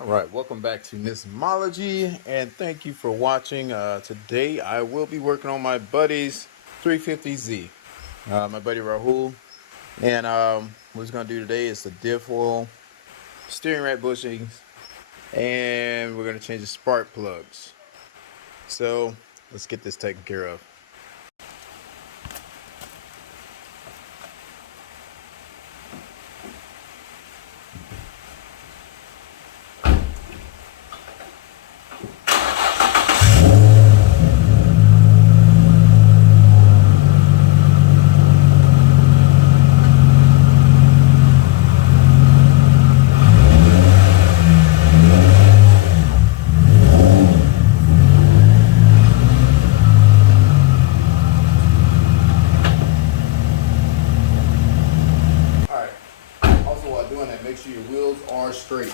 All right, welcome back to Nismology, and thank you for watching. Today I will be working on my buddy's 350Z, my buddy Rahul. And what he's gonna do today is the diff oil, steering rack bushings, and we're gonna change the spark plugs. So let's get this taken care of. All right. Also, while doing that, make sure your wheels are straight,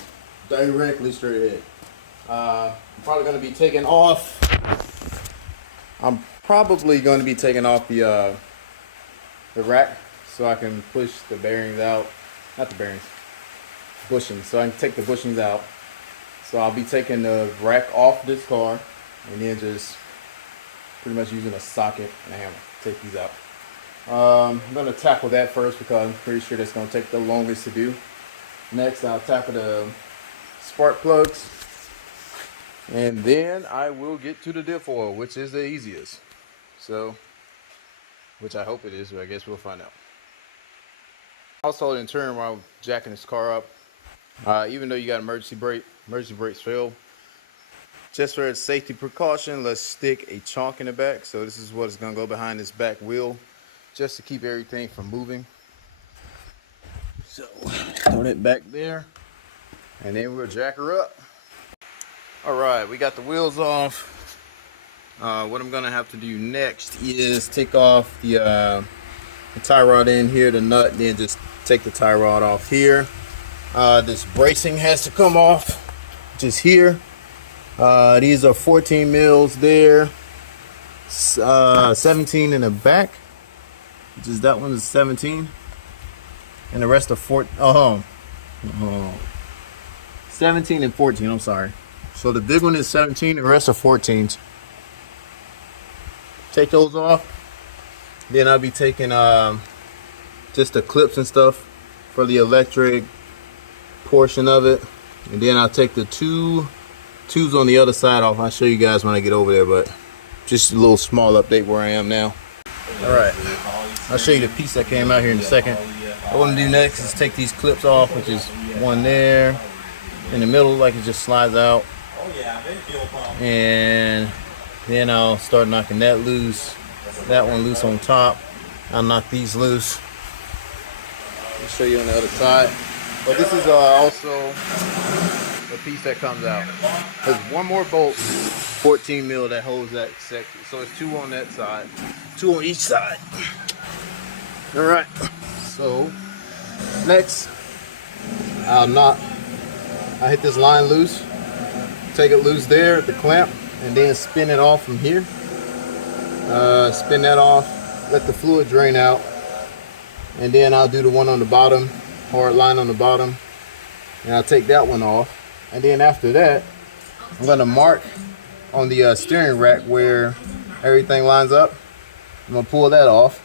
directly straight ahead. I'm probably going to be taking off. I'm probably going to be taking off the rack so I can push the bearings out. Not the bearings, bushings. So I can take the bushings out. So I'll be taking the rack off this car and then just pretty much using a socket and a hammer to take these out. I'm going to tackle that first because I'm pretty sure that's going to take the longest to do. Next, I'll tackle the spark plugs. And then I will get to the diff oil, which is the easiest. So, which I hope it is, but I guess we'll find out. Also, in turn, while jacking this car up, even though you got emergency brakes fail. Just for safety precaution, let's stick a chunk in the back. So this is what is going to go behind this back wheel, just to keep everything from moving. So throw that back there, and then we'll jack her up. All right, we got the wheels off. What I'm going to have to do next is take off the tie rod in here, the nut, then just take the tie rod off here. This bracing has to come off, just here. These are 14 mils there, 17 in the back, which is that one is 17, and the rest are 17 and 14. I'm sorry. So the big one is 17, the rest are 14s. Take those off. Then I'll be taking just the clips and stuff for the electric portion of it, and then I'll take the tubes on the other side off. I'll show you guys when I get over there, but just a little small update where I am now. All right, I'll show you the piece that came out here in a second. What I'm gonna do next is take these clips off, which is one there in the middle, like it just slides out, and then I'll start knocking that loose, that one loose on top. I'll knock these loose. I'll show you on the other side. But this is also the piece that comes out. There's one more bolt, 14 mil, that holds that section. So it's two on that side, two on each side. All right. So next, I hit this line loose, take it loose there at the clamp, and then spin it off from here. Spin that off, let the fluid drain out, and then I'll do the one on the bottom, hard line on the bottom, and I'll take that one off. And then after that, I'm gonna mark on the steering rack where everything lines up. I'm gonna pull that off.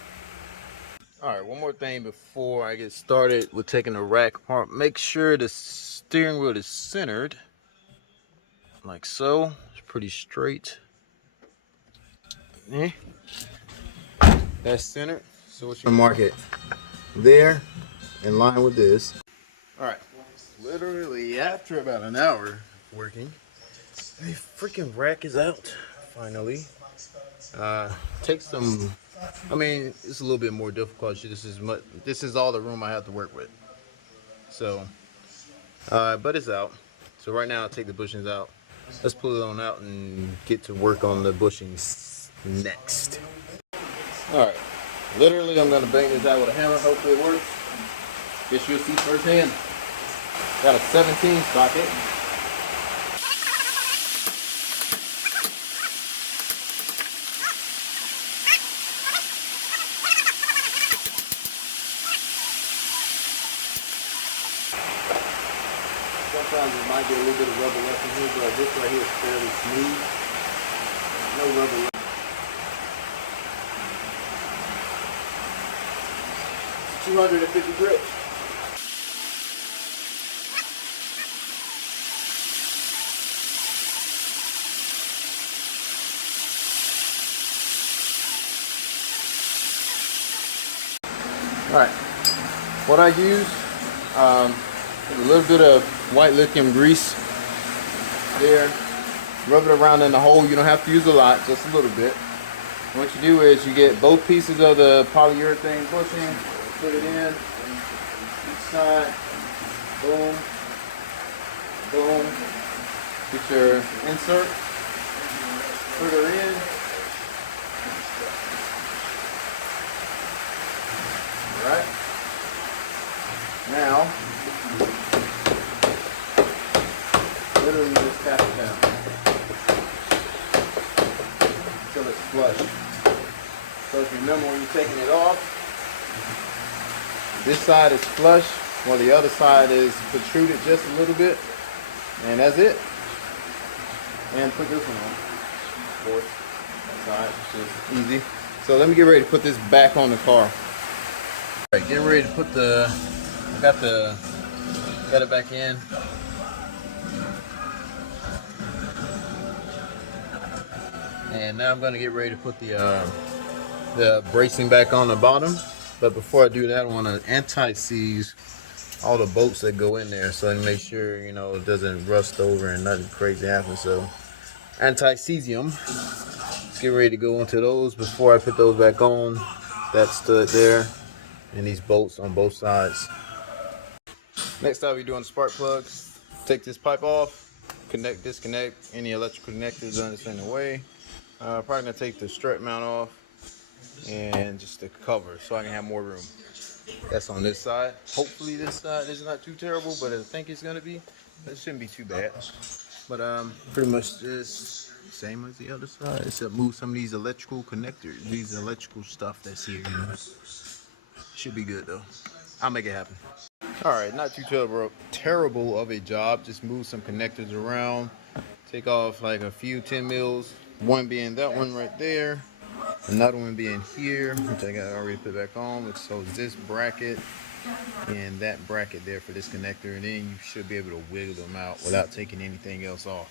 All right, one more thing before I get started with taking the rack apart. Make sure the steering wheel is centered, like so. It's pretty straight. Okay. That's centered. So what you mark it there, in line with this. All right, literally after about an hour working, the freaking rack is out finally. Takes some, I mean, it's a little bit more difficult. This is all the room I have to work with. So, but it's out. So right now I'll take the bushings out. Let's pull it on out and get to work on the bushings next. All right, literally I'm gonna bang this out with a hammer. Hopefully it works. Guess you'll see firsthand. Got a 17 socket. Sometimes it's might be a little bit of rubber left in here, but this right here is fairly smooth. No rubber left. 250 grips. All right, what I use, a little bit of white lithium grease there. Rub it around in the hole. You don't have to use a lot, just a little bit. What you do is you get both pieces of the polyurethane bushing, put it in, each side, boom, boom. Get your insert, put her in. Right now, literally just tap it down until it's flush. So if you remember when you're taking it off, this side is flush while the other side is protruded just a little bit, and that's it. And put this one on, of course. That side, it's just easy. So let me get ready to put this back on the car. Alright, getting ready to put got it back in. And now I'm gonna get ready to put the bracing back on the bottom. But before I do that, I wanna anti-seize all the bolts that go in there so I can make sure, you know, it doesn't rust over and nothing crazy happens. So anti-seize them. Let's get ready to go into those before I put those back on. That stud there. And these bolts on both sides. Next I'll be doing the spark plugs. Take this pipe off, disconnect any electrical connectors that's in the way. Probably gonna take the strut mount off and just the cover so I can have more room. That's on this side. Hopefully this side is not too terrible, but I think it's gonna be. It shouldn't be too bad. But pretty much just same as the other side, except move some of these electrical connectors, these electrical stuff that's here. You know? Should be good though. I'll make it happen. All right, not too terrible of a job. Just move some connectors around. Take off like a few 10 mils. One being that one right there. Another one being here, which I got already put back on. Which shows this bracket and that bracket there for this connector. And then you should be able to wiggle them out without taking anything else off.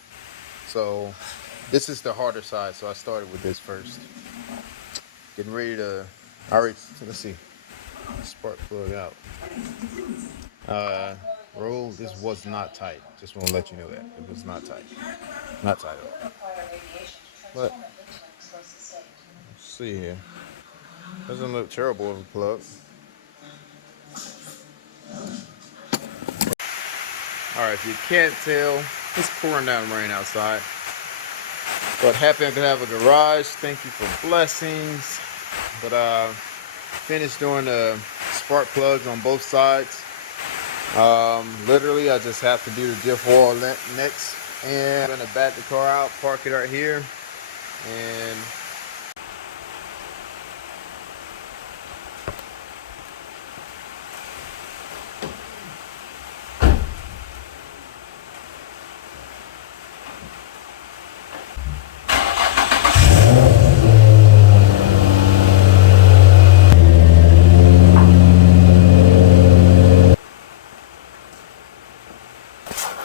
So this is the harder side. So I started with this first. Getting ready to, let's see. Spark plug out. Rahul, this was not tight. Just want to let you know that it was not tight. Not tight at all. But let's see here. Doesn't look terrible of a plug. All right, if you can't tell, it's pouring down rain outside. But happy I could have a garage. Thank you for blessings. But finished doing the spark plugs on both sides. Literally I just have to do the diff oil next, and I'm gonna back the car out, park it right here, and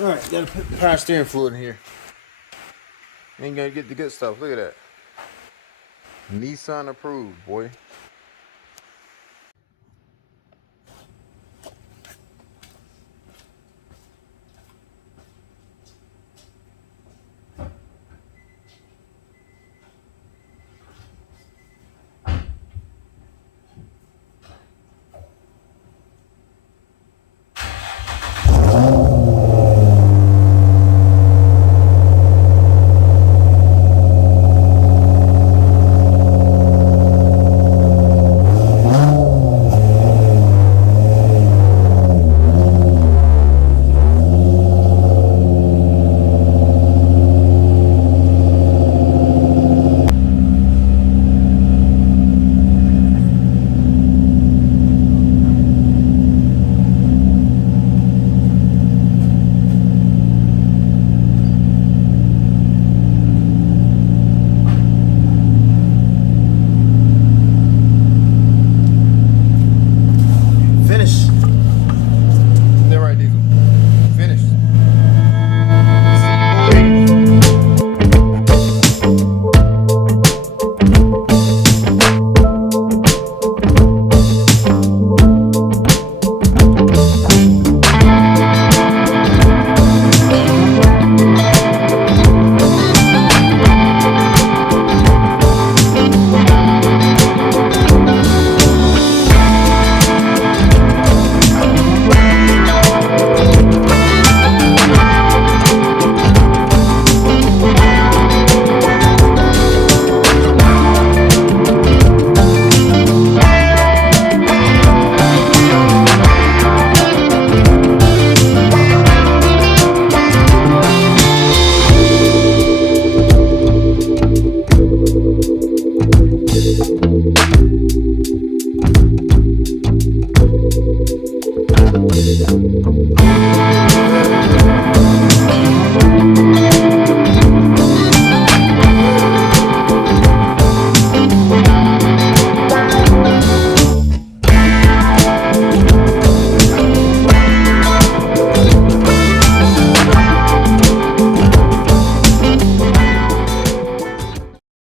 alright, gotta put the power steering fluid in here. Ain't gonna get the good stuff. Look at that. Nissan approved, boy.